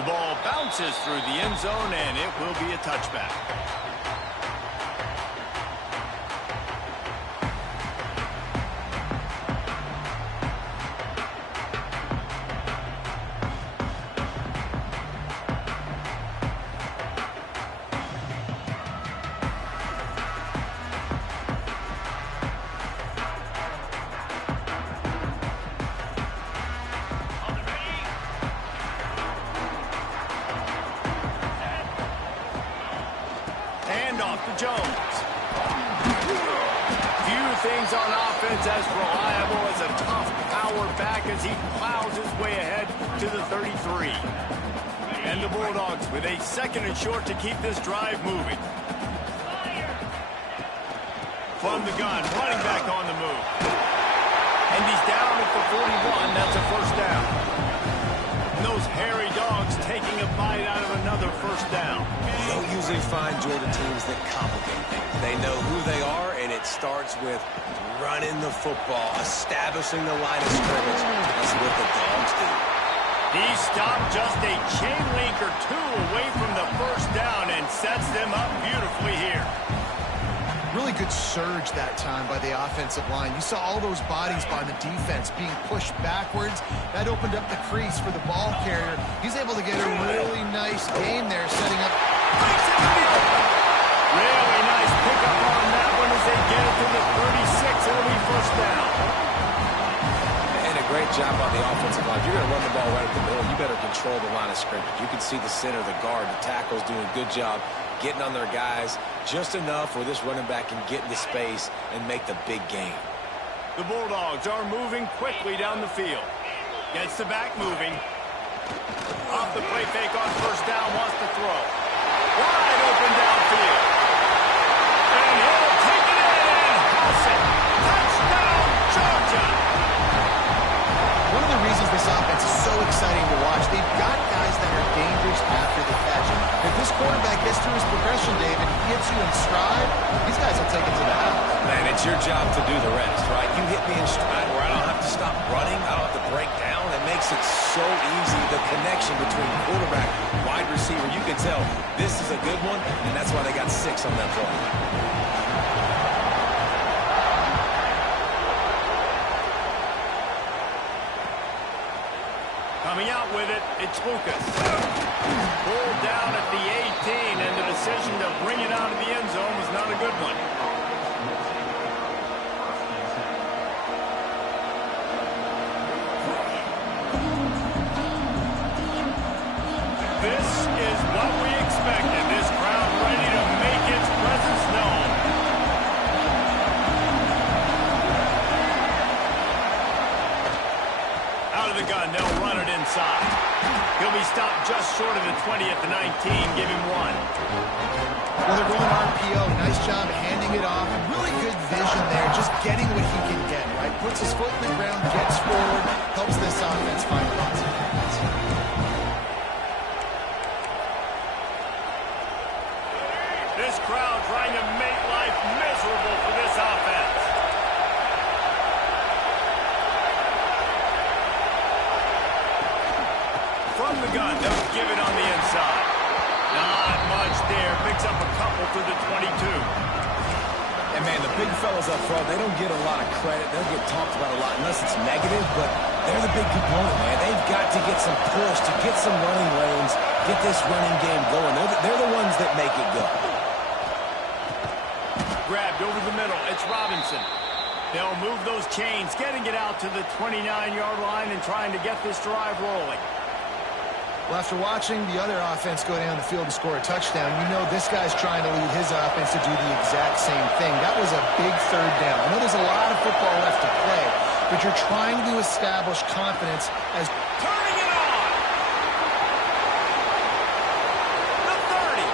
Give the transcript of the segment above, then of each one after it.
The ball bounces through the end zone, and it will be a touchback. Off to Jones. Few things on offense as reliable as a tough power back as he plows his way ahead to the 33. And the Bulldogs with a 2nd and short to keep this drive moving. From the gun, running back on the move. And he's down at the 41. That's a first down. And those hairy dogs taking a bite out of another first down. You don't usually find Georgia teams that complicate things. They know who they are, and it starts with running the football, establishing the line of scrimmage. That's what the dogs do. He stopped just a chain link or two away from the first down and sets them up beautifully here. Really good surge that time by the offensive line. You saw all those bodies by the defense being pushed backwards. That opened up the crease for the ball carrier. He's able to get a really nice game there, setting up. Really nice pickup on that one as they get it to the 36. It'll be first down. And a great job on the offensive line. If you're going to run the ball right at the middle, you better control the line of scrimmage. You can see the center, the guard, the tackles doing a good job getting on their guys just enough where this running back can get into space and make the big game. The Bulldogs are moving quickly down the field. Gets the back moving. Off the play fake on first down, wants to throw. Wide open downfield. And he'll take it in and house it. Touchdown, Georgia. One of the reasons this offense is so exciting to watch, they've got guys that are dangerous after the catch. If this quarterback gets through his progression, David, he hits you in stride, these guys will take it to the house. Man, it's your job to do the rest, right? You hit me in stride where I don't have to stop running, I don't have to break down. It makes it so easy, the connection between quarterback, wide receiver. You can tell this is a good one, and that's why they got 6 on that play. Coming out with it, it's Lucas. Pulled down at the 18, and the decision to bring it out of the end zone was not a good one. This is what we expected. This crowd ready to make its presence known. Out of the gun, they'll run it inside. He'll be stopped just short of the 20 at the 19. Give him 1. Well, they're going RPO. Nice job handing it off. Really good vision there, just getting what he can get, right? Puts his foot in the ground, gets forward, helps this offense find runs. This crowd trying to make life miserable for this offense. From the gun, they'll give it on the inside. Not much there. Picks up a couple to the 22. And, man, the big fellas up front, they don't get a lot of credit. They don't get talked about a lot unless it's negative, but they're the big component, man. They've got to get some push, to get some running lanes, get this running game going. They're the ones that make it go. Grabbed over the middle. It's Robinson. They'll move those chains, getting it out to the 29-yard line and trying to get this drive rolling. Well, after watching the other offense go down the field and score a touchdown, you know this guy's trying to lead his offense to do the exact same thing. That was a big third down. I know there's a lot of football left to play, but you're trying to establish confidence as turning it on. The 30.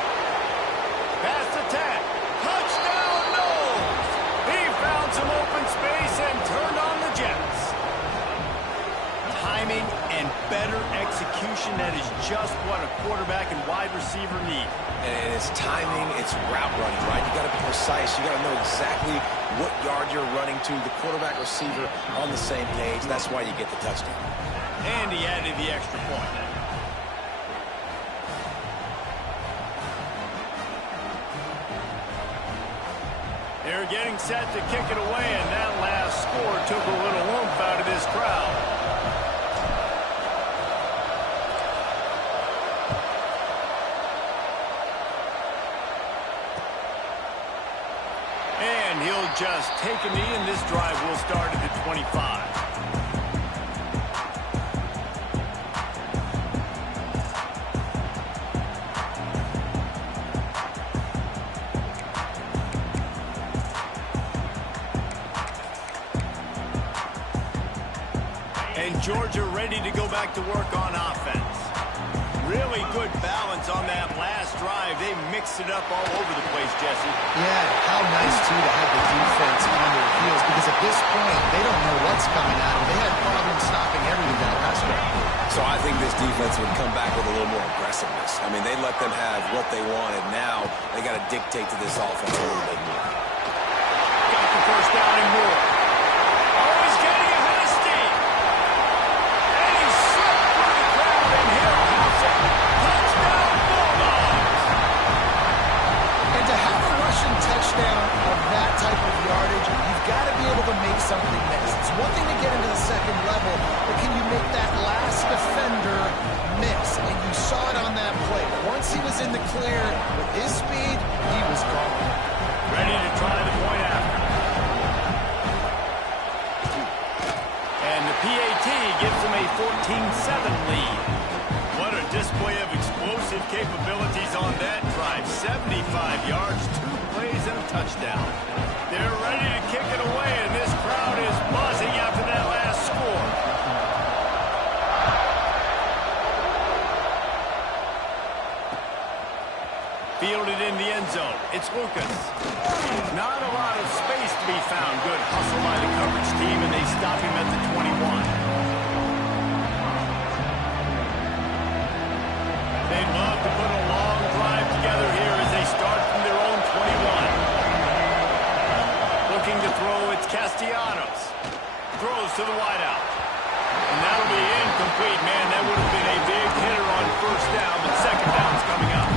Past the 10. Touchdown, Knowles. He found some open space and turned on the Jets. Timing and better execution, that is just what a quarterback and wide receiver need. And it's timing, it's route running, right? You got to be precise. You got to know exactly what yard you're running to. The quarterback receiver on the same page. That's why you get the touchdown. And he added the extra point. They're getting set to kick it away, and that last score took a little oomph out of this crowd. And he'll just take a knee, and this drive will start at the 25. And Georgia ready to go back to work on offense. Really good balance on that last drive. They mixed it up all over the place, Jesse. Yeah, how nice, too, to have the defense on their heels, because at this point, they don't know what's coming at them. They had problems stopping everything that last drive. So I think this defense would come back with a little more aggressiveness. I mean, they let them have what they wanted. Now they got to dictate to this offense a little bit more. Got the first down and more. Oh, he's getting ahead of steam. And he slipped through the crowd, and he'll house it. Touchdown, Bulldogs. And to have a rushing touchdown of that type of yardage, you've got to be able to make something miss. It's one thing to get into the second level, but can you make that last defender miss? And you saw it on that play. Once he was in the clear with his speed, he was gone. Ready to try the point after. And the PAT gives them a 14-7 lead. What a display of explosive capabilities on that drive. 75 yards, 2 plays, and a touchdown. They're ready to kick it away, and this crowd is buzzing after that last score. Fielded in the end zone. It's Lucas. Not a lot of space to be found. Good hustle by the coverage team, and they stop him at the 21. They'd love to put a long drive together here as they start from their own 21. Looking to throw, it's Castellanos. Throws to the wideout. And that'll be incomplete, man. That would have been a big hitter on first down, but second down's coming up.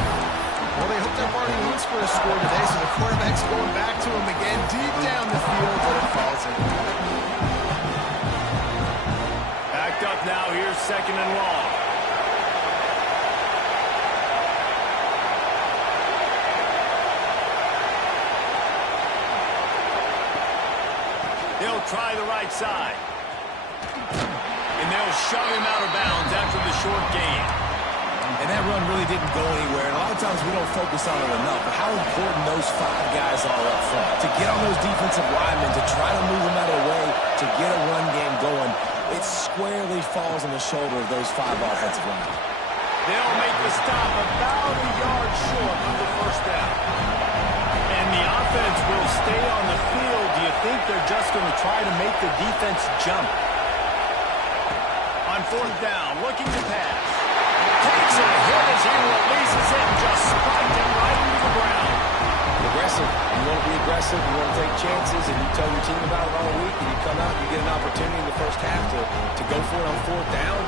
Well, they hooked up Artie Woods for a score today, so the quarterback's going back to him again, deep down the field, but it falls in. Backed up now, here's second and long. They'll try the right side. And they'll shove him out of bounds after the short gain. And that run really didn't go anywhere. And a lot of times we don't focus on it enough, but how important those 5 guys are up front. To get on those defensive linemen, to try to move them out of the way, to get a run game going, it squarely falls on the shoulder of those 5 offensive linemen. They'll make the stop about a yard short of the first down. And the offense will stay on the field. Do you think they're just going to try to make the defense jump? On fourth down, looking to pass. Takes a hit as he releases it and just spiked it right into the ground. Aggressive. You want to be aggressive. You want to take chances, and you tell your team about it all week, and you come out and you get an opportunity in the first half to go for it on fourth down.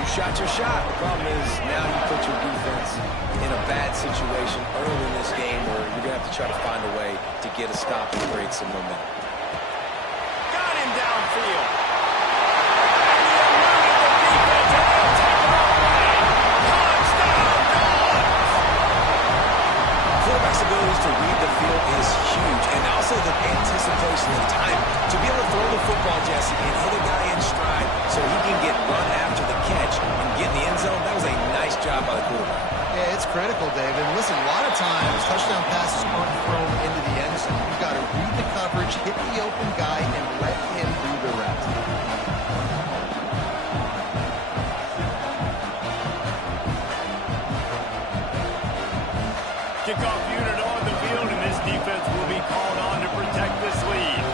You shot your shot. The problem is now you put your defense in a bad situation early in this game where you're going to have to try to find a way to get a stop and create some momentum. Got him downfield. And he eluded the defense, and they'll take it all away. Touchdown, Dogs! Quarterback's abilities to read the field is huge, and also the anticipation and time to be able to throw the football, Jesse, and hit a guy in stride so he can get run after the catch and get in the end zone. That was a nice job by the quarterback. Yeah, it's critical, David. And listen, a lot of times, touchdown passes aren't thrown into the end zone. You've got to read the coverage, hit the open guy, and let him do the rest. Kickoff unit on the field, and this defense will be called on to protect this lead.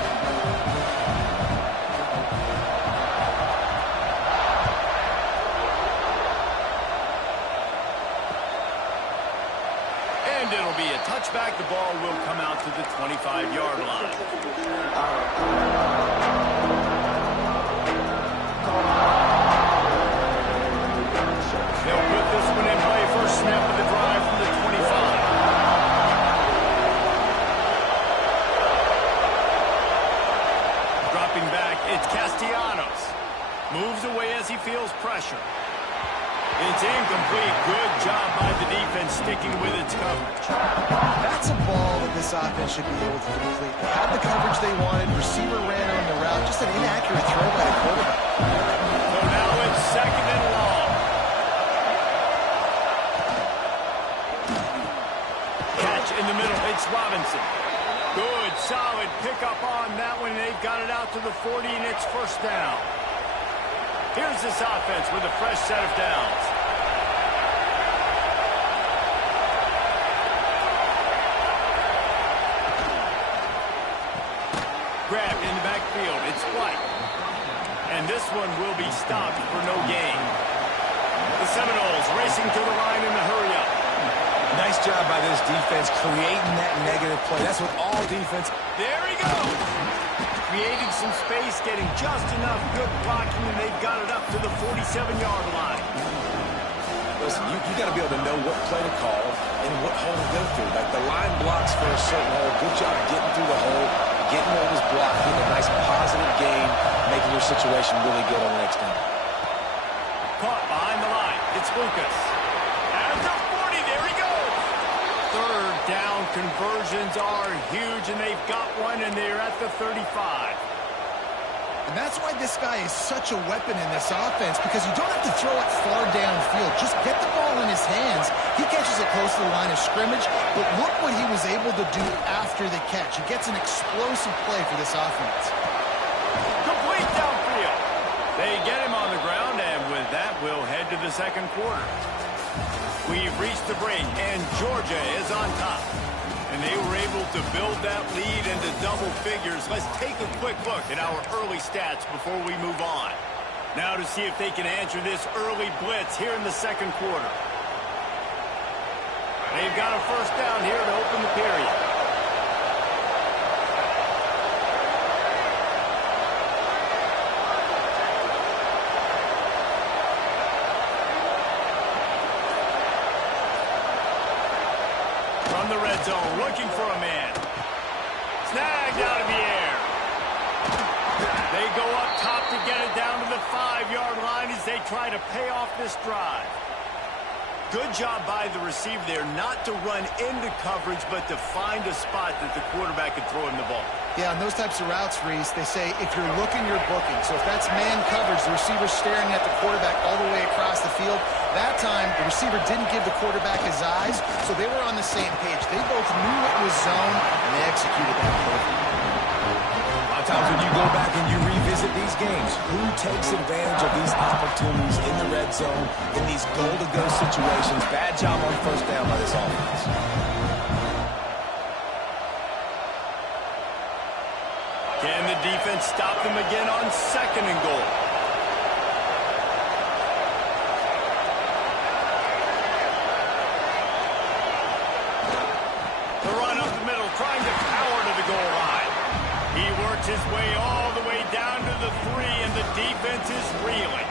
And it'll be a touchback. The ball will come out to the 25-yard line. They'll put this one in play. First snap of the drive from the 25. It's incomplete. Good job by the defense sticking with its coverage. That's a ball that this offense should be able to complete. They had the coverage they wanted. Receiver ran on the route. Just an inaccurate throw by the quarterback. So now it's 2nd and long. Catch in the middle. It's Robinson. Good, solid pickup on that one. They've got it out to the 40, and it's 1st down. Here's this offense with a fresh set of downs. Grabbed in the backfield. It's White. And this one will be stopped for no gain. The Seminoles racing to the line in the hurry-up. Nice job by this defense creating that negative play. That's what all defense... There he goes. Creating some space, getting just enough good blocking, and they've got it up to the 47-yard line. Listen, you got to be able to know what play to call and what hole to go through. Like the line blocks for a certain hole. Good job getting through the hole, getting what was blocked, getting a nice positive gain, making your situation really good on the next down. Caught behind the line. It's Lucas. At the 40, there he goes. 3rd down conversions are huge, and they've got one, and they're at the 35. And that's why this guy is such a weapon in this offense, because you don't have to throw it far downfield. Just get the ball in his hands. He catches it close to the line of scrimmage, but look what he was able to do after the catch. He gets an explosive play for this offense. Complete downfield. They get him on the ground, and with that, we'll head to the 2nd quarter. We've reached the break, and Georgia is on top. And they were able to build that lead into double figures. Let's take a quick look at our early stats before we move on. Now to see if they can answer this early blitz here in the 2nd quarter. They've got a 1st down here to open the period. From the red zone, looking for a man. Snagged out of the air. They go up top to get it down to the 5-yard line as they try to pay off this drive. Good job by the receiver there not to run into coverage, but to find a spot that the quarterback can throw him the ball. Yeah, on those types of routes, Reese, they say if you're looking, you're booking. So if that's man coverage, the receiver's staring at the quarterback all the way across the field. That time, the receiver didn't give the quarterback his eyes, so they were on the same page. They both knew it was zone, and they executed that perfectly. A lot of times when you go back and you revisit these games, who takes advantage of these opportunities in the red zone, in these goal-to-go situations? Bad job on 1st down by this offense. Can the defense stop them again on 2nd and goal? The run up the middle, trying to power to the goal line. He works his way all the way down to the 3, and the defense is reeling.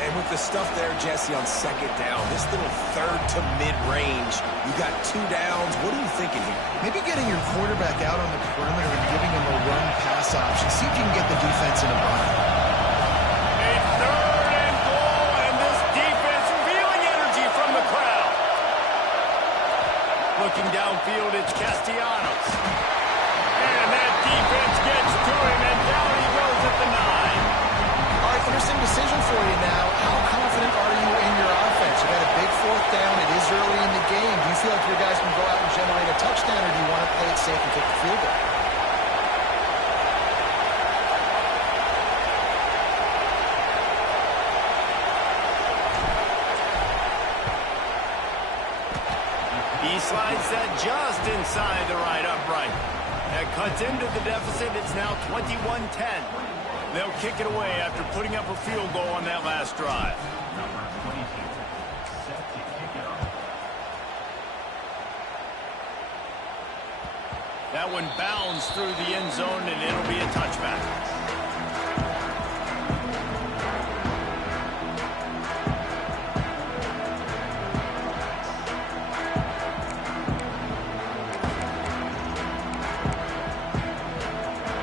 And with the stuff there, Jesse, on 2nd down, this little 3rd to mid-range, you got 2 downs. What are you thinking here? Maybe getting your quarterback out on the perimeter and giving him a run-pass option. See if you can get the defense in a bind. A 3rd and goal, and this defense feeling energy from the crowd. Looking downfield, it's Castellanos. And that defense gets to him, and down he goes at the 9. All right, interesting decision for you now. How confident are you in your offense? You got a big 4th down. It is early in the game. Do you feel like your guys can go out and generate a touchdown, or do you want to play it safe and kick the field goal? He slides that just inside the right upright. That cuts into the deficit. It's now 21-10. They'll kick it away after putting up a field goal on that last drive. That one bounds through the end zone, and it'll be a touchback.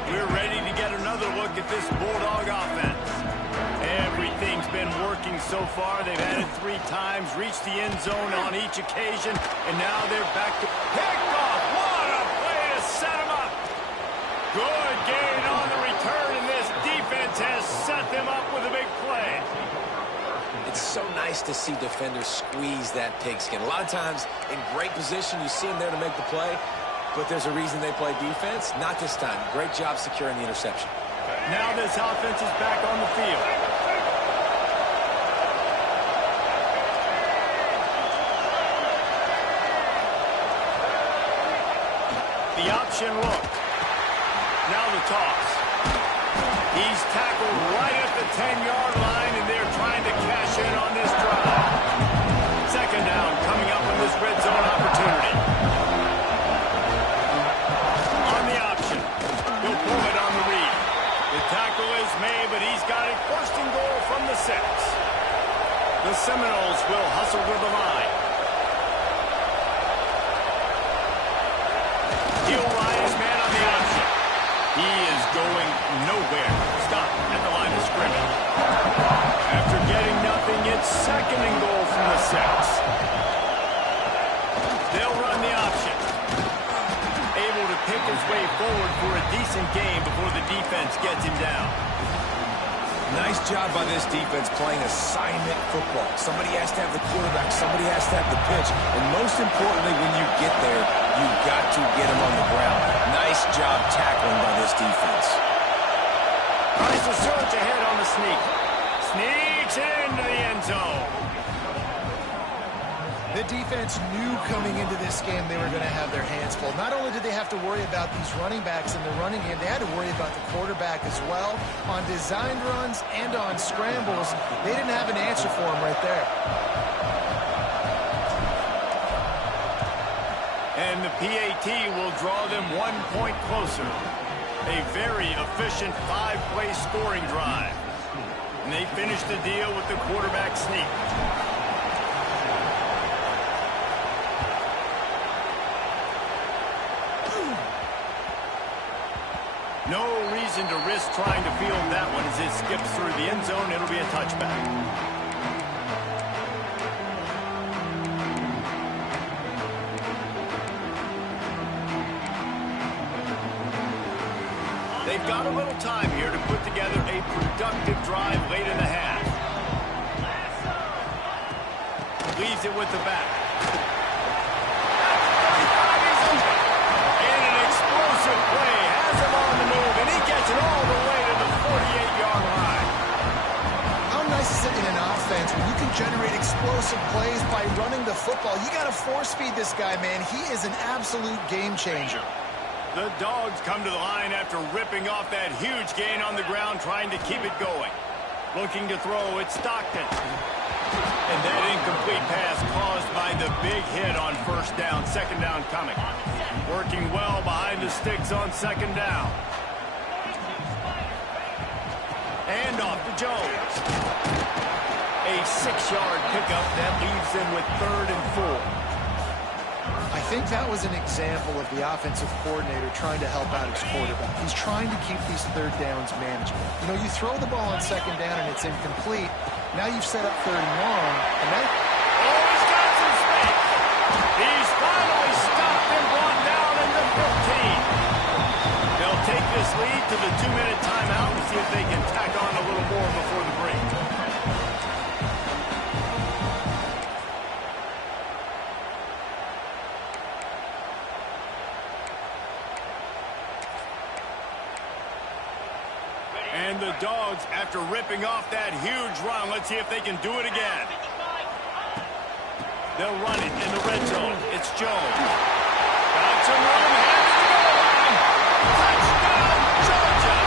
We're ready to get another look at this Bulldog offense. Everything's been working so far. They've had it 3 times, reached the end zone on each occasion, and now they're back to picked off. What a play to set them up. Good gain on the return, and this defense has set them up with a big play. It's so nice to see defenders squeeze that pigskin. A lot of times in great position, you see them there to make the play, but there's a reason they play defense. Not this time. Great job securing the interception. Now this offense is back on the field. The option look. Now the toss. He's tackled right at the 10-yard line, and they're trying to cash in on this drive. Second down coming up on this red zone opportunity. On the option. He'll pull it on the read. The tackle is made, but he's got it first and goal from the 6. The Seminoles will hustle to the line. He'll ride his man on the option. He is going nowhere. Stop at the line of scrimmage. After getting nothing, it's second and goal from the 6. They'll run the option. Able to pick his way forward for a decent game before the defense gets him down. Nice job by this defense playing assignment football. Somebody has to have the quarterback. Somebody has to have the pitch. And most importantly, when you get there, you've got to get him on the ground. Nice job tackling by this defense. Tries to surge ahead on the sneak. Sneaks into the end zone. The defense knew coming into this game they were going to have their hands full. Not only did they have to worry about these running backs in the running game, they had to worry about the quarterback as well. On designed runs and on scrambles, they didn't have an answer for him right there. And the PAT will draw them 1 point closer. A very efficient 5-play scoring drive. And they finish the deal with the quarterback sneak. No reason to risk trying to field that one as it skips through the end zone. It'll be a touchback. They've got a little time here to put together a productive drive late in the half. Leaves it with the back. And an explosive play. Has him on the move, and he gets it all the way to the 48-yard line. How nice is it in an offense when you can generate explosive plays by running the football? You got to force-feed this guy, man. He is an absolute game changer. The Dogs come to the line after ripping off that huge gain on the ground, trying to keep it going. Looking to throw, it's Stockton. And that incomplete pass caused by the big hit on first down. Second down coming. Working well behind the sticks on second down. And off to Jones. A 6-yard pickup that leaves them with 3rd and 4. I think that was an example of the offensive coordinator trying to help out his quarterback. He's trying to keep these third downs manageable. You know, you throw the ball on second down and it's incomplete. Now you've set up 3rd and long, and that... Oh, he's got some space. He's finally stopped and brought down at the 15. They'll take this lead to the 2-minute timeout and see if they can tack on a little more before the break. And the Dogs, after ripping off that huge run, let's see if they can do it again. They'll run it in the red zone. It's Jones. Got some room, heads to go line. Touchdown, Georgia.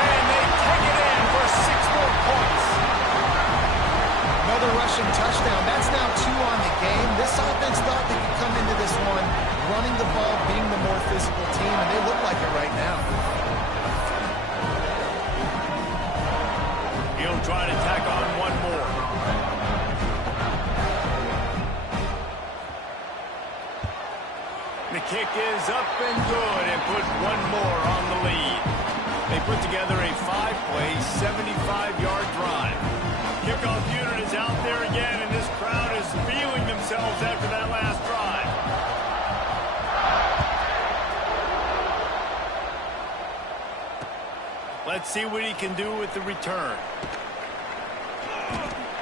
And they take it in for 6 more points. Another rushing touchdown. That's now 2 on the game. This offense thought they could come into this one running the ball, being the more physical team, and they look like it right now. He'll try to tack on one more. The kick is up and good and put one more on the lead. They put together a 5-play, 75-yard drive. Kickoff unit is out there again, and this crowd is feeling themselves after that last drive. Let's see what he can do with the return.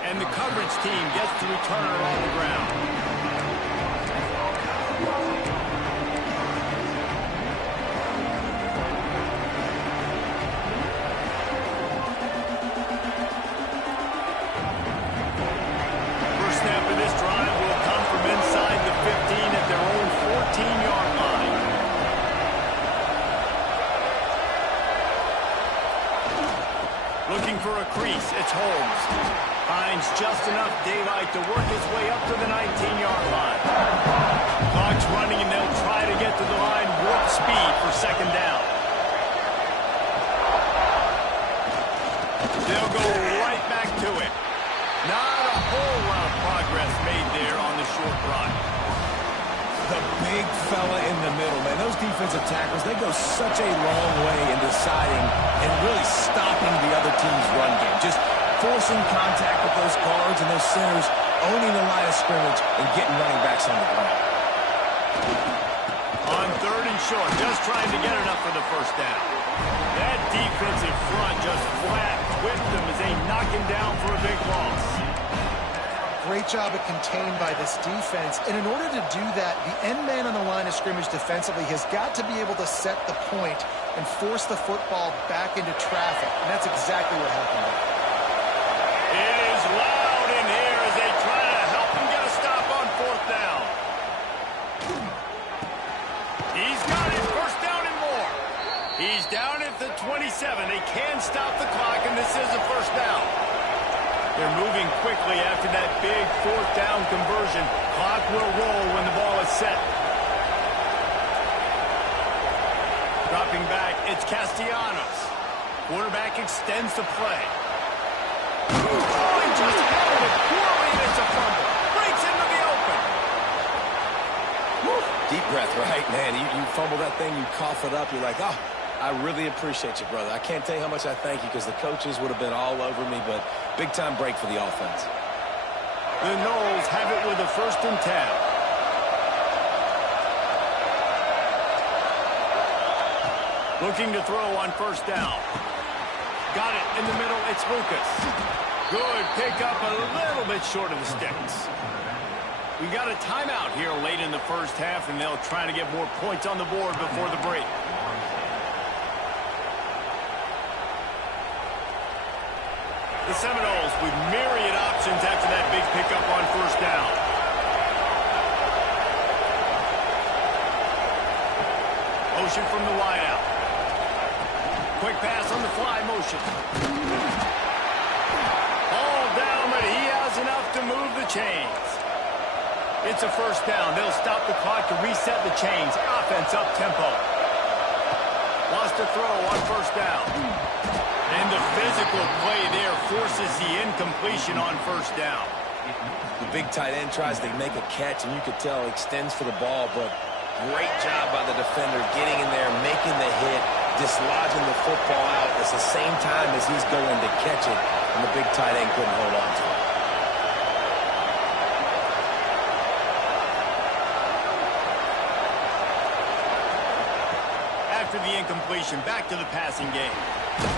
And the coverage team gets the returner on the ground. Looking for a crease, it's Holmes. Finds just enough daylight to work his way up to the 19-yard line. Clock's running, and they'll try to get to the line warp speed for second down. They'll go right back to it. Not a whole lot of progress made there on the short run. The big fella in the middle, man. Those defensive tackles, they go such a long way in deciding and really stopping the other team's run game. Just forcing contact with those guards and those centers, owning the line of scrimmage, and getting running backs on the ground. On third and short, just trying to get enough for the first down. That defensive front just flat whipped them as they knock him down for a big loss. Great job at contained by this defense. And in order to do that, the end man on the line of scrimmage defensively has got to be able to set the point and force the football back into traffic. And that's exactly what happened there. It is loud in here as they try to help him get a stop on fourth down. He's got it, first down and more. He's down at the 27. They can stop the clock, and this is a first down. They're moving quickly after that big fourth down conversion. Clock will roll when the ball is set. Dropping back, it's Castellanos. Quarterback extends the play. Oh, he just held it poorly, and it's a fumble. Breaks into the open. Deep breath, right, man? You fumble that thing, you cough it up, you're like, oh, I really appreciate you, brother. I can't tell you how much I thank you because the coaches would have been all over me, but big-time break for the offense. The Noles have it with a 1st and 10. Looking to throw on first down. Got it in the middle. It's Lucas. Good pickup, a little bit short of the sticks. We got a timeout here late in the first half, and they'll try to get more points on the board before the break. The Seminoles with myriad options after that big pickup on first down. Motion from the wideout. Quick pass on the fly motion. All down, but he has enough to move the chains. It's a first down. They'll stop the clock to reset the chains. Offense up tempo. Lost a throw on first down. And the physical play there forces the incompletion on first down. The big tight end tries to make a catch, and you could tell extends for the ball, but great job by the defender getting in there, making the hit, dislodging the football out at the same time as he's going to catch it, and the big tight end couldn't hold on to it. After the incompletion, back to the passing game.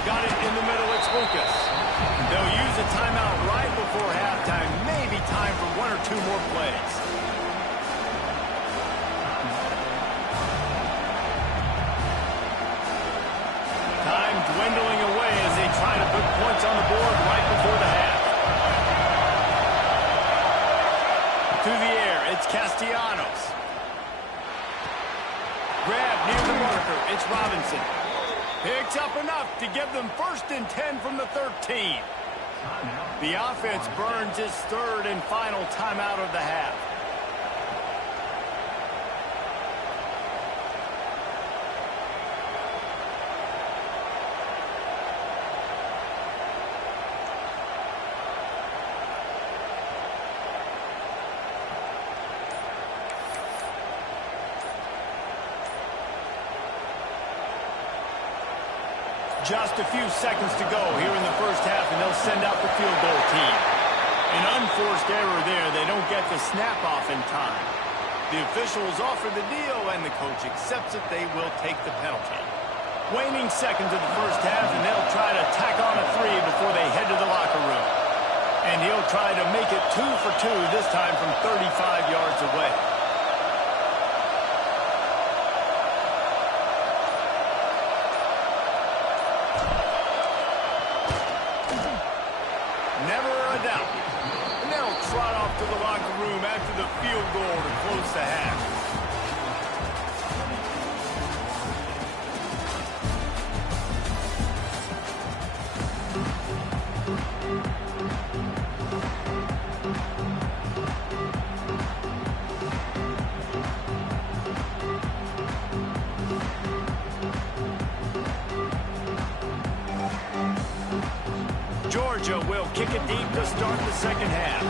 Got it in the middle, it's Lucas. They'll use a timeout right before halftime. Maybe time for 1 or 2 more plays. Time dwindling away as they try to put points on the board right before the half. To the air, it's Castellanos. Grab near the marker, it's Robinson. Picks up enough to give them 1st and 10 from the 13. The offense burns its 3rd and final timeout of the half. Just a few seconds to go here in the first half, and they'll send out the field goal team. An unforced error there. They don't get the snap off in time. The officials offer the deal, and the coach accepts it. They will take the penalty. Waning seconds of the first half, and they'll try to tack on a 3 before they head to the locker room. And he'll try to make it 2 for 2, this time from 35 yards away. Never a doubt. And they'll trot off to the locker room after the field goal to close the half. Georgia will kick it deep to start the second half.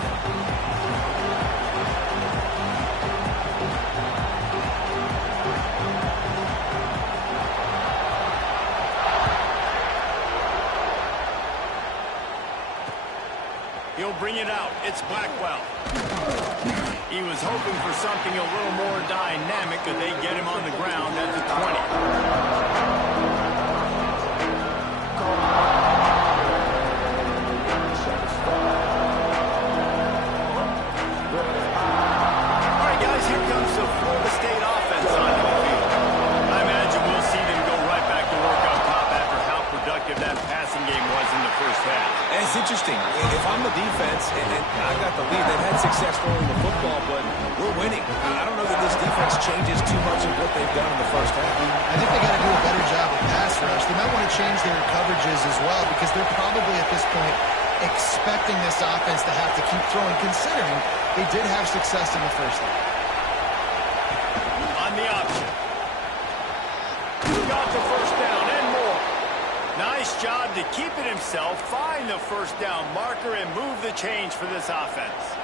He'll bring it out. It's Blackwell. He was hoping for something a little more dynamic, but they get him on the ground at the 20. Florida State offense onto the field. I imagine we'll see them go right back to work on top after how productive that passing game was in the first half. And it's interesting. If I'm the defense and I got the lead, they've had success throwing the football, but we're winning. I don't know that this defense changes too much of what they've done in the first half. I think they got to do a better job of pass rush. They might want to change their coverages as well, because they're probably at this point expecting this offense to have to keep throwing, considering they did have success in the first half. The option. Got the first down and more. Nice job to keep it himself, find the first down marker, and move the change for this offense.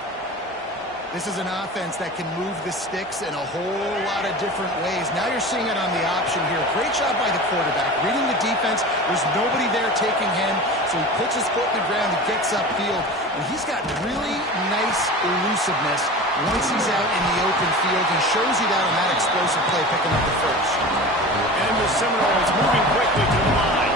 This is an offense that can move the sticks in a whole lot of different ways. Now you're seeing it on the option here. Great job by the quarterback. Reading the defense, there's nobody there taking him, so he puts his foot in the ground, he gets upfield, and he's got really nice elusiveness once he's out in the open field. He shows you that on that explosive play, picking up the first. And the Seminoles moving quickly to the line.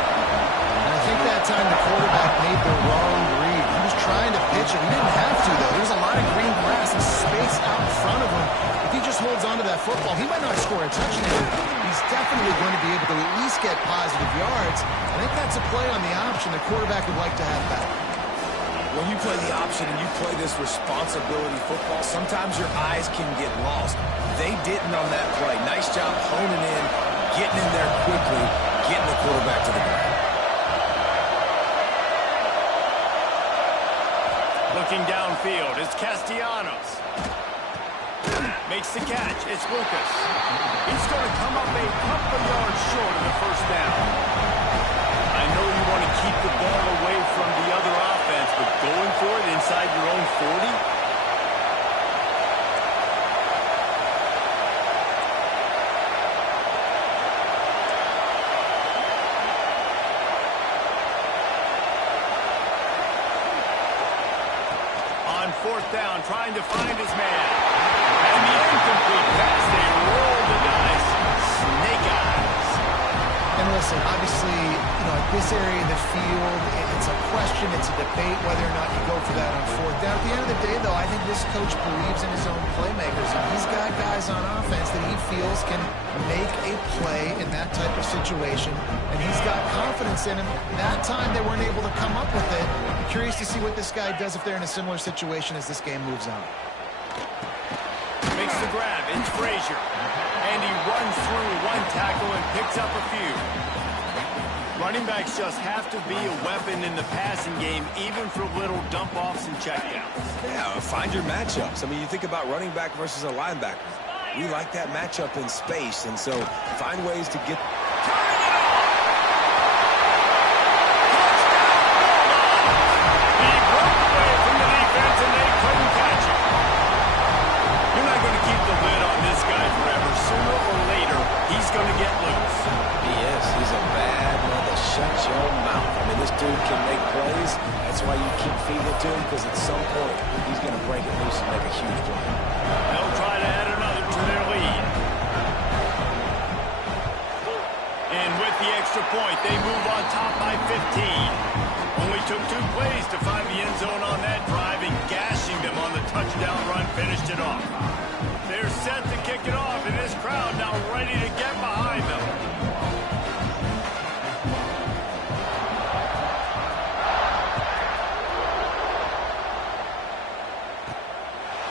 And I think that time the quarterback made the wrong read. He was trying to pitch it. He didn't have to, though. There's a lot of green grass and space out in front of him. If he just holds on to that football, he might not score a touchdown. He's definitely going to be able to at least get positive yards. I think that's a play on the option the quarterback would like to have back. When you play the option and you play this responsibility football, sometimes your eyes can get lost. They didn't on that play. Nice job honing in, getting in there quickly, getting the quarterback to the ground. Looking downfield, it's Castellanos. Makes the catch. It's Lucas. He's going to come up a couple yards short of the first down. I know you want to keep the ball away from the other offense, but going for it inside your own 40? On fourth down, trying to find his man. And the incomplete pass, they roll the dice. Snake eyes. And listen, obviously, at this area of the field, it's a question, it's a debate whether or not you go for that on fourth down. At the end of the day, though, I think this coach believes in his own playmakers, and he's got guys on offense that he feels can make a play in that type of situation, and he's got confidence in him. That time, they weren't able to come up with it. I'm curious to see what this guy does if they're in a similar situation as this game moves on. Makes the grab. It's Frazier. And he runs through one tackle and picks up a few. Running backs just have to be a weapon in the passing game, even for little dump-offs and checkdowns. Yeah, find your matchups. I mean, you think about running back versus a linebacker. We like that matchup in space, and so find ways to get... Turning it off! Touchdown! He broke away from the defense, and they couldn't catch him. You're not going to keep the lid on this guy forever. Sooner or later, he's going to get loose. He is. He's a bad mother. Shut your huge play. They'll try to add another to their lead. And with the extra point, they move on top by 15. Only took 2 plays to find the end zone on that drive, and gashing them on the touchdown run finished it off. They're set to kick it off, and this crowd now ready to get behind them.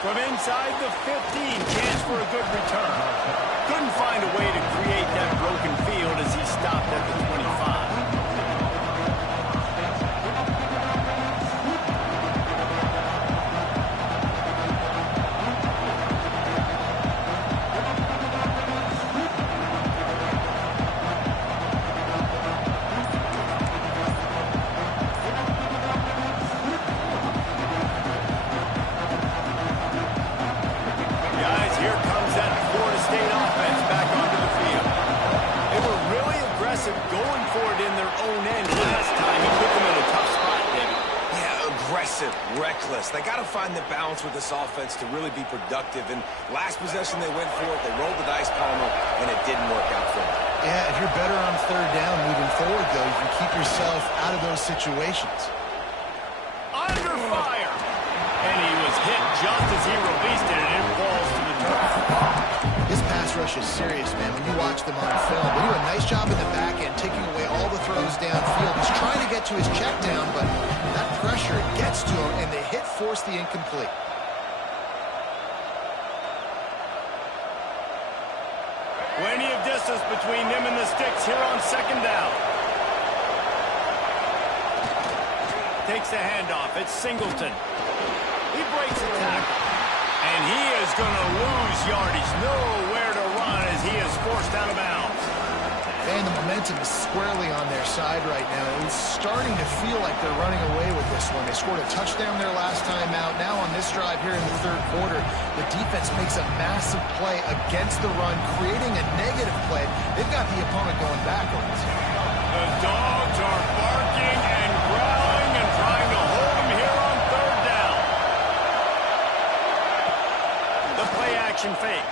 From inside the 15, chance for a good return. Couldn't find a way to create that broken field as he stopped at the 25. Going for it in their own end last time. He put them in a tough spot, David. Yeah, aggressive, reckless. They got to find the balance with this offense to really be productive. And last possession they went for it. They rolled the dice, Palmer, and it didn't work out for them. Yeah, if you're better on 3rd down moving forward, though, you can keep yourself out of those situations. Under fire. And he was hit just as he released it, and it falls to the turf. This pass rush is serious, man. When you watch them on film, they do a nice job in the back end, taking away all the throws downfield. He's trying to get to his check down, but that pressure gets to him, and the hit forced the incomplete. Plenty of distance between them and the sticks here on 2nd down. Takes the handoff. It's Singleton. He breaks a tackle. And he is going to lose yardage. Nowhere to run as he is forced out of bounds. And the momentum is squarely on their side right now. It's starting to feel like they're running away with this one. They scored a touchdown their last time out. Now on this drive here in the 3rd quarter, the defense makes a massive play against the run, creating a negative play. They've got the opponent going backwards. The dogs are barking and growling and trying to hold him here on 3rd down. The play action fake.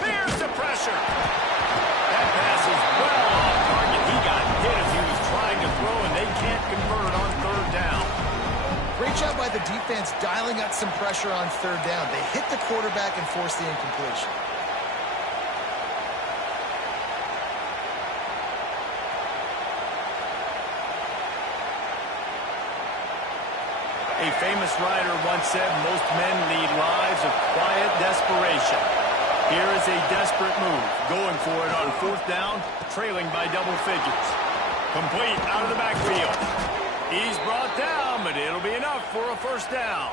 There's the pressure. That pass is well off target. He got hit as he was trying to throw, and they can't convert on 3rd down. Great job by the defense dialing up some pressure on 3rd down. They hit the quarterback and forced the incompletion. A famous writer once said, most men lead lives of quiet desperation. Here is a desperate move, going for it on 4th down, trailing by double figures. Complete out of the backfield. He's brought down, but it'll be enough for a 1st down.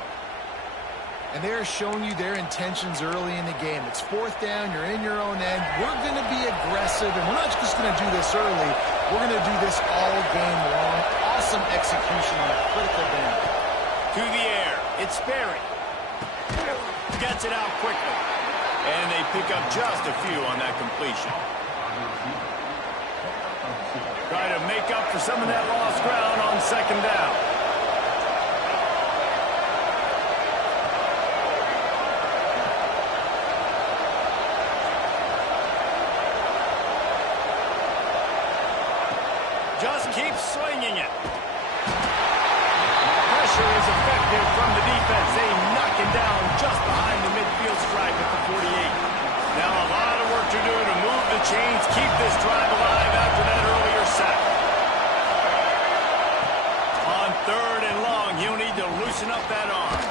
And they're showing you their intentions early in the game. It's 4th down, you're in your own end. We're going to be aggressive, and we're not just going to do this early. We're going to do this all game long. Awesome execution on a critical down. To the air, it's Sperry. Gets it out quickly. And they pick up just a few on that completion. Try to make up for some of that lost ground on 2nd down. Just keep swinging it. Pressure is effective from the defense. They knock him down just behind the midfield stripe at the 48. Now a lot of work to do to move the chains, keep this drive alive after that earlier sack. On 3rd and long, he'll need to loosen up that arm.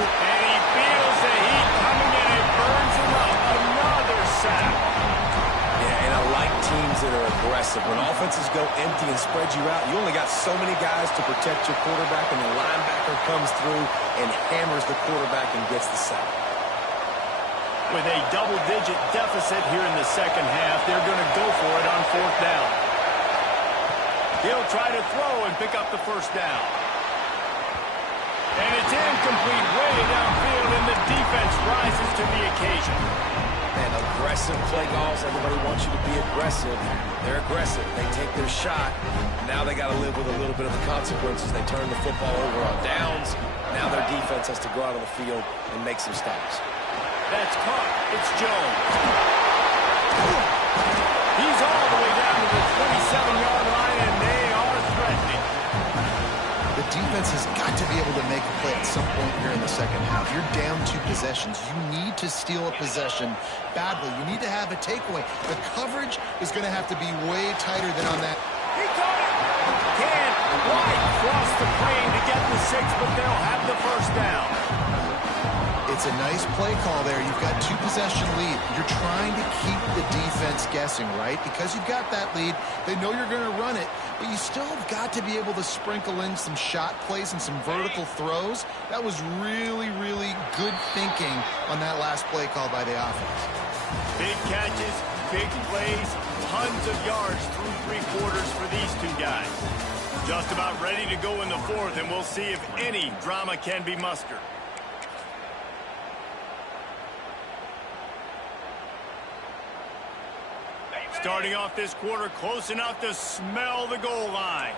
And he feels the heat coming in. It burns him up. Another sack. Yeah, and I like teams that are aggressive. When offenses go empty and spread you out, you only got so many guys to protect your quarterback, and the linebacker comes through and hammers the quarterback and gets the sack. With a double-digit deficit here in the 2nd half, they're going to go for it on 4th down. He'll try to throw and pick up the 1st down. And it's incomplete way downfield, and the defense rises to the occasion. And aggressive play calls. Everybody wants you to be aggressive. They're aggressive. They take their shot. Now they got to live with a little bit of the consequences. They turn the football over on downs. Now their defense has to go out on the field and make some stops. That's caught. It's Jones. He's all the way down to the 27-yard line, and they are threatening. The defense has got to be able to make a play at some point here in the second half. You're down 2 possessions. You need to steal a possession badly. You need to have a takeaway. The coverage is going to have to be way tighter than on that. He caught it. Can White cross the plane to get the 6, but they'll have the first down. It's a nice play call there. You've got 2 possession lead. You're trying to keep the defense guessing, right? Because you've got that lead, they know you're going to run it, but you still have got to be able to sprinkle in some shot plays and some vertical throws. That was really, really good thinking on that last play call by the offense. Big catches, big plays, tons of yards through 3 quarters for these 2 guys. Just about ready to go in the 4th, and we'll see if any drama can be mustered. Starting off this quarter close enough to smell the goal line.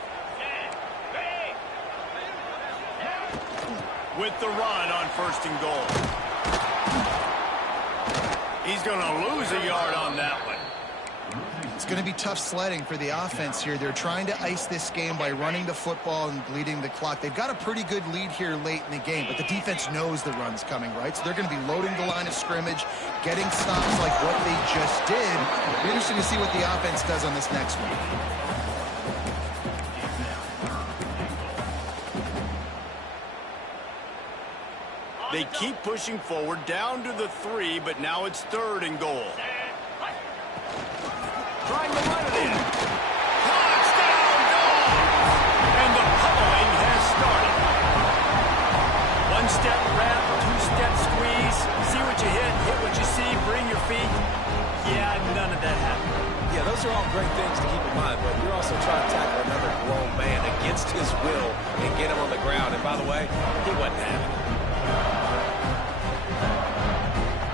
With the run on 1st and goal. He's going to lose a yard on that one. It's going to be tough sledding for the offense here. They're trying to ice this game by running the football and bleeding the clock. They've got a pretty good lead here late in the game, but the defense knows the run's coming, right? So they're going to be loading the line of scrimmage, getting stops like what they just did. It'll be interesting to see what the offense does on this next one. They keep pushing forward down to the 3, but now it's 3rd and goal. Trying to run it in. Touchdown, Dogs! And the pummeling has started. 1-step wrap, 2-step squeeze. See what you hit what you see, bring your feet. Yeah, none of that happened. Yeah, those are all great things to keep in mind, but you're also trying to tackle another grown man against his will and get him on the ground. And by the way, he wasn't having it.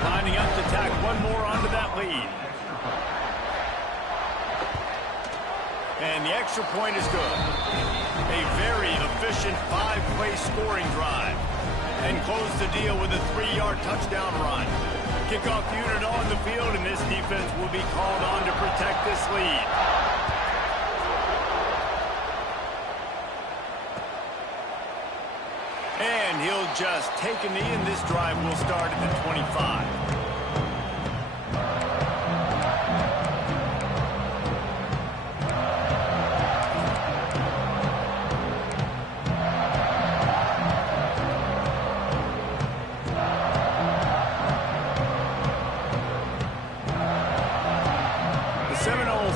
Lining up to tack one more onto that lead. And the extra point is good. A very efficient 5-play scoring drive. And close the deal with a 3-yard touchdown run. Kickoff unit on the field, and this defense will be called on to protect this lead. And he'll just take a knee, and this drive will start at the 25.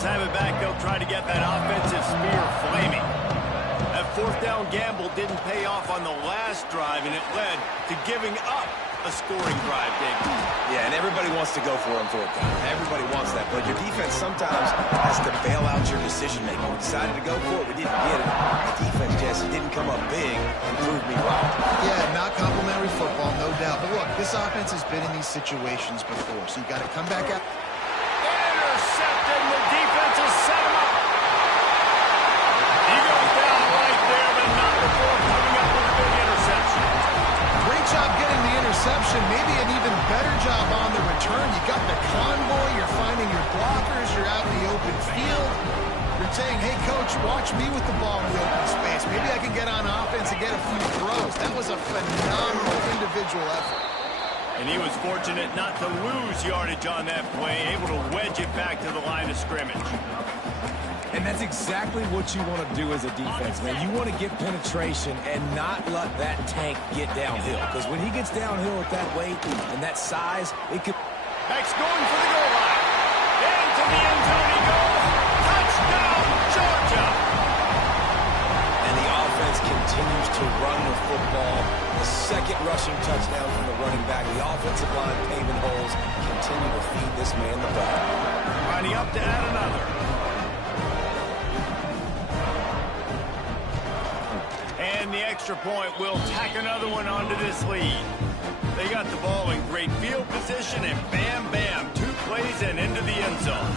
Have it back. They'll try to get that offensive spear flaming. That 4th down gamble didn't pay off on the last drive, and it led to giving up a scoring drive, David. Yeah, and everybody wants to go for him 4th down. Everybody wants that, but your defense sometimes has to bail out your decision-making. We decided to go for it. We didn't get it. The defense, Jesse, didn't come up big and proved me wrong. Yeah, not complimentary football, no doubt. But look, this offense has been in these situations before, so you got to come back out. Intercepted. The defense has set him up. He goes down right there, but not before coming up with a big interception. Great job getting the interception. Maybe an even better job on the return. You got the convoy. You're finding your blockers. You're out in the open field. You're saying, hey, coach, watch me with the ball in the open space. Maybe I can get on offense and get a few throws. That was a phenomenal individual effort. And he was fortunate not to lose yardage on that play, able to wedge it back to the line of scrimmage. And that's exactly what you want to do as a defense, man. You want to get penetration and not let that tank get downhill. Because when he gets downhill at that weight and that size, it could... Max going for the goal line. Into the end zone he goes. Touchdown, Georgia! And the offense continues to run the football. The 2nd rushing touchdown from the running back. The offensive line paving holes. Continue to feed this man the ball. Lining up to add another. And the extra point will tack another one onto this lead. They got the ball in great field position, and bam, bam, 2 plays and into the end zone.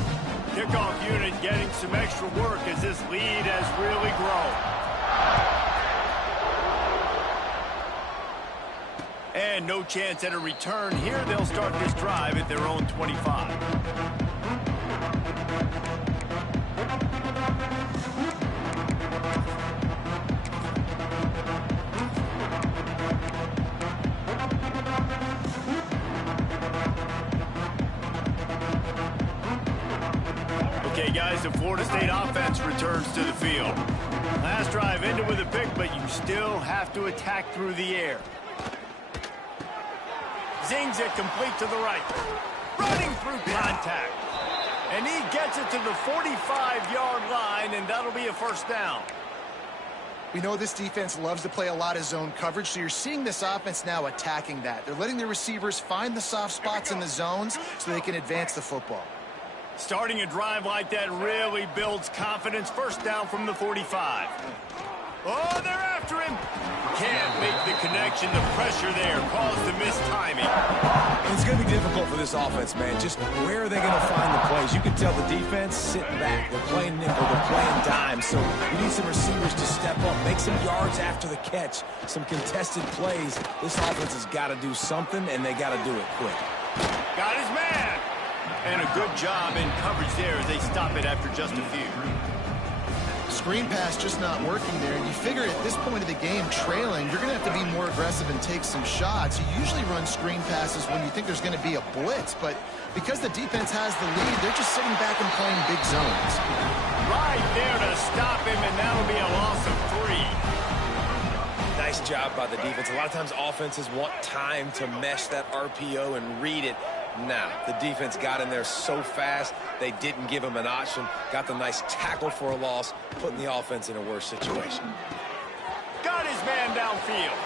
Kickoff unit getting some extra work as this lead has really grown. And no chance at a return here. They'll start this drive at their own 25. Okay, guys, the Florida State offense returns to the field. Last drive ended with a pick, but you still have to attack through the air. Zings it complete to the right. Running through contact. And he gets it to the 45-yard line, and that'll be a first down. We know this defense loves to play a lot of zone coverage, so you're seeing this offense now attacking that. They're letting the receivers find the soft spots in the zones so they can advance the football. Starting a drive like that really builds confidence. First down from the 45. Oh, they're after him. Can't make the connection. The pressure there caused the missed timing. It's going to be difficult for this offense, man. Just where are they going to find the plays? You can tell the defense sitting back. They're playing nickel. They're playing dime. So you need some receivers to step up, make some yards after the catch, some contested plays. This offense has got to do something, and they got to do it quick. Got his man. And a good job in coverage there as they stop it after just a few. Screen pass just not working there. And you figure at this point of the game, trailing, you're going to have to be more aggressive and take some shots. You usually run screen passes when you think there's going to be a blitz. But because the defense has the lead, they're just sitting back and playing big zones. Right there to stop him, and that'll be a loss of 3. Nice job by the defense. A lot of times offenses want time to mesh that RPO and read it. Now, the defense got in there so fast, they didn't give him an option. Got the nice tackle for a loss, putting the offense in a worse situation. Got his man downfield.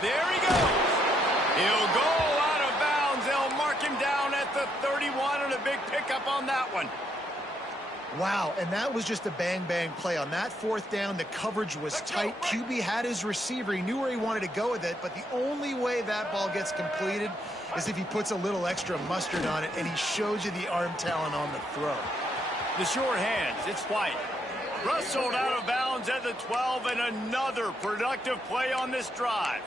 There he goes. He'll go out of bounds. They'll mark him down at the 31, and a big pickup on that one. Wow, and that was just a bang-bang play. On that fourth down, the coverage was tight. QB had his receiver. He knew where he wanted to go with it, but the only way that ball gets completed is if he puts a little extra mustard on it, and he shows you the arm talent on the throw. The short hands, it's White. Rustled out of bounds at the 12, and another productive play on this drive.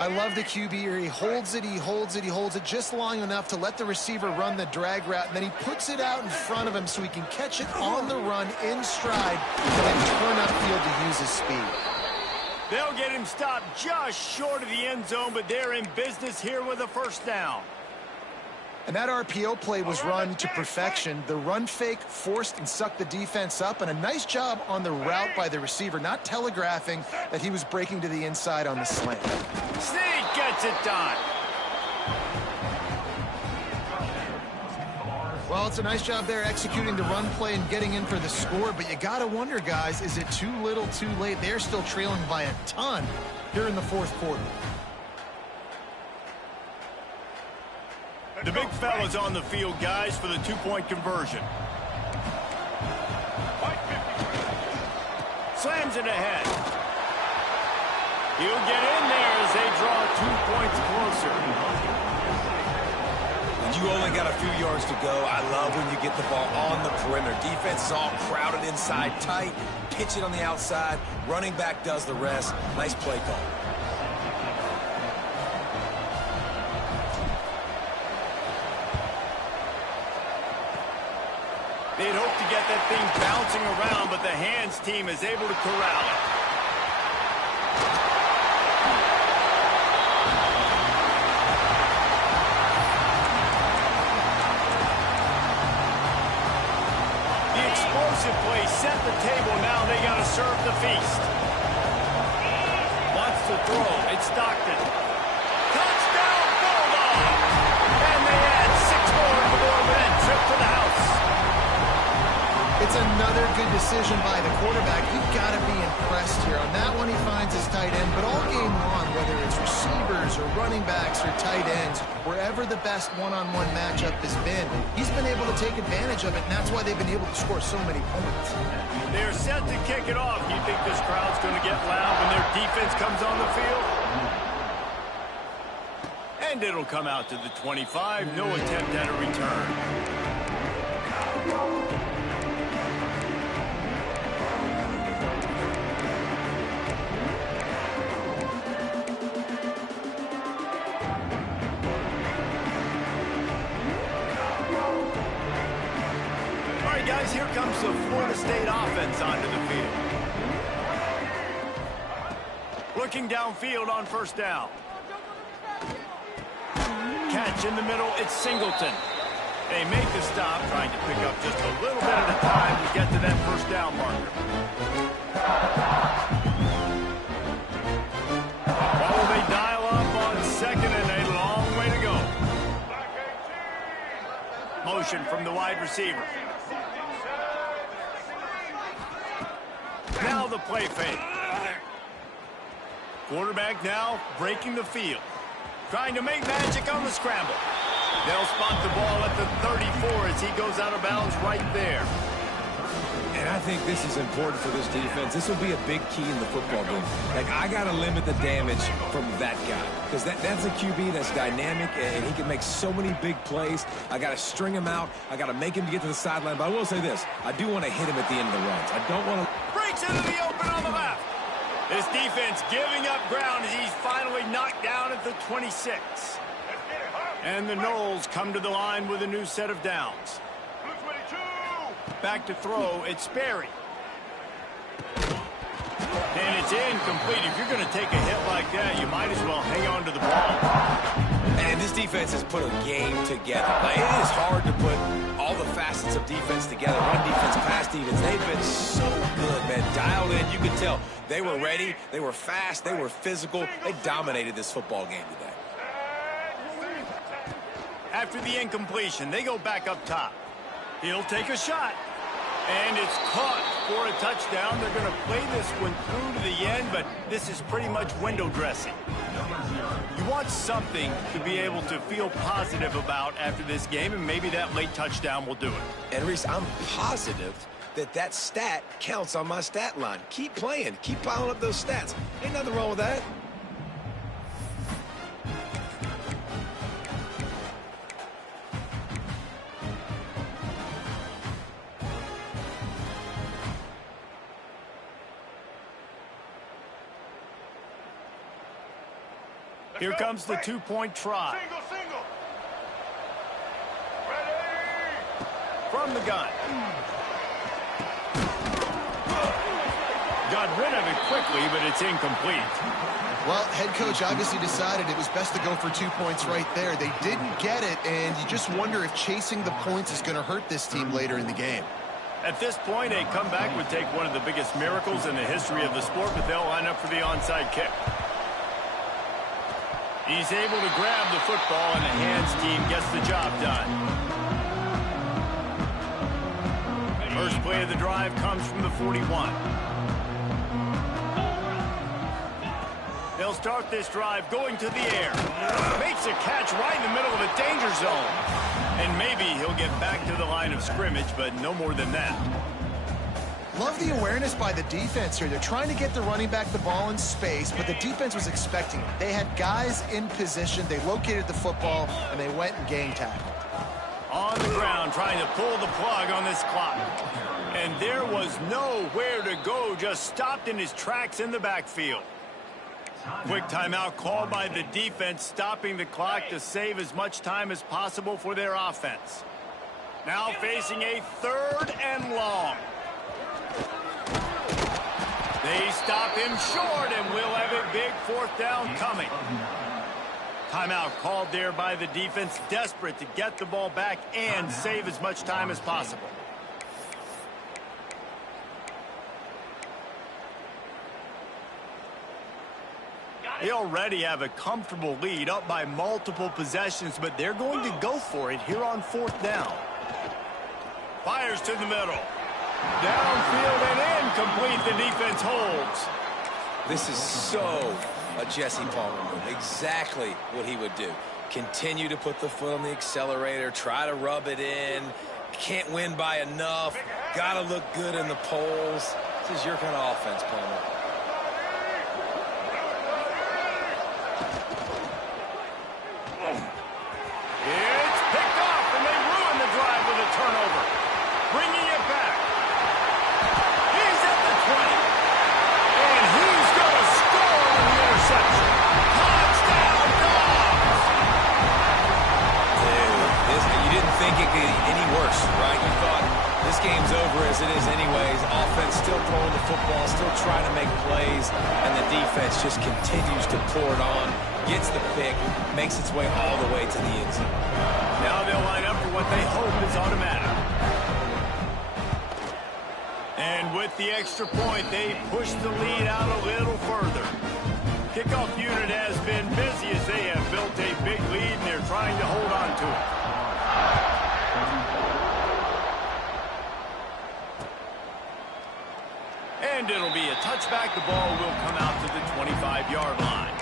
I love the QB here. He holds it, he holds it, he holds it just long enough to let the receiver run the drag route, and then he puts it out in front of him so he can catch it on the run in stride and then turn upfield to use his speed. They'll get him stopped just short of the end zone, but they're in business here with a first down. And that RPO play was run to perfection. The run fake forced and sucked the defense up, and a nice job on the route by the receiver, not telegraphing that he was breaking to the inside on the slant. Sneak gets it done. Well, it's a nice job there executing the run play and getting in for the score, but you got to wonder, guys, is it too little too late? They're still trailing by a ton here in the fourth quarter. The big fella's on the field, guys, for the two-point conversion. Slams it ahead. He'll get in there as they draw 2 points closer. When you only got a few yards to go, I love when you get the ball on the perimeter. Defense is all crowded inside tight, pitch it on the outside, running back does the rest. Nice play call. They'd hope to get that thing bouncing around, but the hands team is able to corral it. The explosive play set the table. Now they got to serve the feast. Wants to throw. It's Stockton. Touchdown, Bulldogs! And they add 6 more to the board with that trip to the house. It's another good decision by the quarterback. You've got to be impressed here. On that one, he finds his tight end, but all game long, whether it's receivers or running backs or tight ends, wherever the best one-on-one matchup has been, he's been able to take advantage of it, and that's why they've been able to score so many points. They're set to kick it off. You think this crowd's going to get loud when their defense comes on the field? And it'll come out to the 25. No attempt at a return. guys, here comes the Florida State offense onto the field. Looking downfield on first down. Catch in the middle, it's Singleton. They make the stop, trying to pick up just a little bit at a time to get to that first down marker. While they dial up on second and a long way to go. Motion from the wide receiver. Now the play fake. Quarterback now breaking the field. Trying to make magic on the scramble. They'll spot the ball at the 34 as he goes out of bounds right there. And I think this is important for this defense. This will be a big key in the football game. Like, I got to limit the damage from that guy. Because that's a QB that's dynamic, and he can make so many big plays. I got to string him out. I got to make him get to the sideline. But I will say this. I do want to hit him at the end of the runs. I don't want to... Breaks into the open on the left. This defense giving up ground as he's finally knocked down at the 26. And the Noles come to the line with a new set of downs. Back to throw, it's Sperry. And it's incomplete. If you're going to take a hit like that, you might as well hang on to the ball. And this defense has put a game together. Like, it is hard to put all the facets of defense together. Run defense, pass defense. They've been so good, man. Dialed in, you could tell. They were ready, they were fast, they were physical. They dominated this football game today. After the incompletion, they go back up top. He'll take a shot. And it's caught for a touchdown. They're going to play this one through to the end, but this is pretty much window dressing. You want something to be able to feel positive about after this game, and maybe that late touchdown will do it. And, Reese, I'm positive that stat counts on my stat line. Keep playing. Keep piling up those stats. Ain't nothing wrong with that. Here comes the two-point try. Single. From the gun. Got rid of it quickly, but it's incomplete. Well, head coach obviously decided it was best to go for 2 points right there. They didn't get it, and you just wonder if chasing the points is going to hurt this team later in the game. At this point, a comeback would take one of the biggest miracles in the history of the sport, but they'll line up for the onside kick. He's able to grab the football, and the hands team gets the job done. First play of the drive comes from the 41. They'll start this drive going to the air. Makes a catch right in the middle of a danger zone. And maybe he'll get back to the line of scrimmage, but no more than that. Love the awareness by the defense here. They're trying to get the running back the ball in space, but the defense was expecting it. They had guys in position. They located the football, and they went and gang tackled. On the ground, trying to pull the plug on this clock. And there was nowhere to go, just stopped in his tracks in the backfield. Quick timeout called by the defense, stopping the clock to save as much time as possible for their offense. Now facing a 3rd and long. They stop him short, and we'll have a big 4th down coming. Timeout called there by the defense, desperate to get the ball back and save as much time as possible. They already have a comfortable lead, up by multiple possessions, but they're going to go for it here on 4th down. Fires to the middle. Downfield and incomplete. The defense holds. This is so a Jesse Palmer move. Exactly what he would do. Continue to put the foot on the accelerator, try to rub it in. Can't win by enough. Got to look good in the polls. This is your kind of offense, Palmer. It's picked off, and they ruin the drive with a turnover. Bringing it back. He's at the 20. And he's going to score on the interception. Touchdown, Dogs! Dude, you didn't think it could get any worse, right? You thought this game's as it is anyways. Offense still throwing the football, still trying to make plays, and the defense just continues to pour it on, gets the pick, makes its way all the way to the end zone. Now they'll line up for what they hope is automatic. And with the extra point, they push the lead out a little further. Kickoff unit has been busy as they have built a big lead, and they're trying to hold on to it. And it'll be a touchback. The ball will come out to the 25-yard line.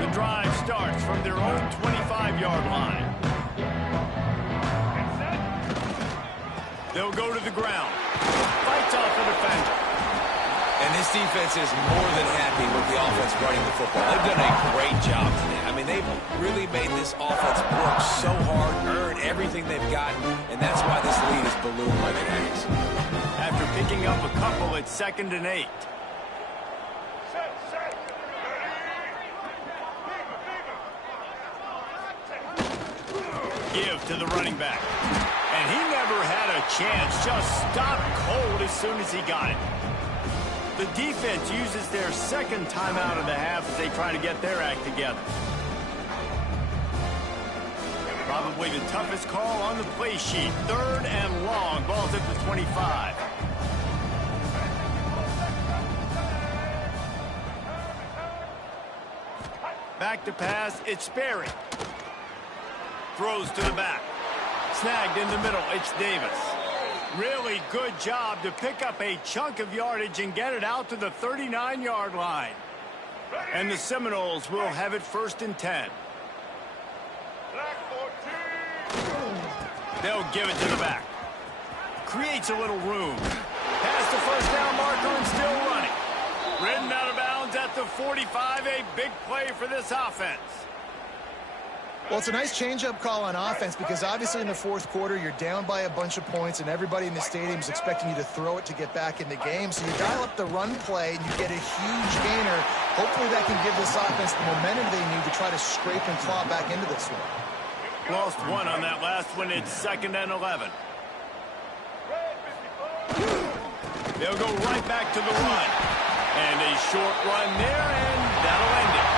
The drive starts from their own 25-yard line. They'll go to the ground. Fights off a defender. And this defense is more than happy with the offense running the football. They've done a great job today. I mean, they've really made this offense work so hard, earn everything they've got, and that's why this lead is ballooned like it has. After picking up a couple, it's 2nd and 8. Give to the running back. And he never had a chance. Just stopped cold as soon as he got it. The defense uses their second timeout of the half as they try to get their act together. Probably the toughest call on the play sheet. 3rd and long. Ball's at the 25. Back to pass. It's Sperry. Throws to the back. Snagged in the middle. It's Davis. Really good job to pick up a chunk of yardage and get it out to the 39-yard line. And the Seminoles will have it 1st and 10. They'll give it to the back. Creates a little room. Past the first down marker and still running. Ridden out of bounds at the 45. A big play for this offense. Well, it's a nice change-up call on offense because obviously in the fourth quarter you're down by a bunch of points and everybody in the stadium is expecting you to throw it to get back in the game. So you dial up the run play and you get a huge gainer. Hopefully that can give this offense the momentum they need to try to scrape and claw back into this one. Lost one on that last one. It's 2nd and 11. They'll go right back to the run. And a short run there, and that'll end it.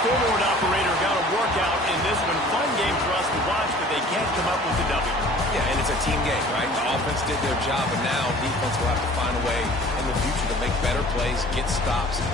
Scoreboard operator got a workout in this one. Fun game for us to watch, but they can't come up with the W. Yeah, and it's a team game, right? The offense did their job, and now defense will have to find a way in the future to make better plays, get stops.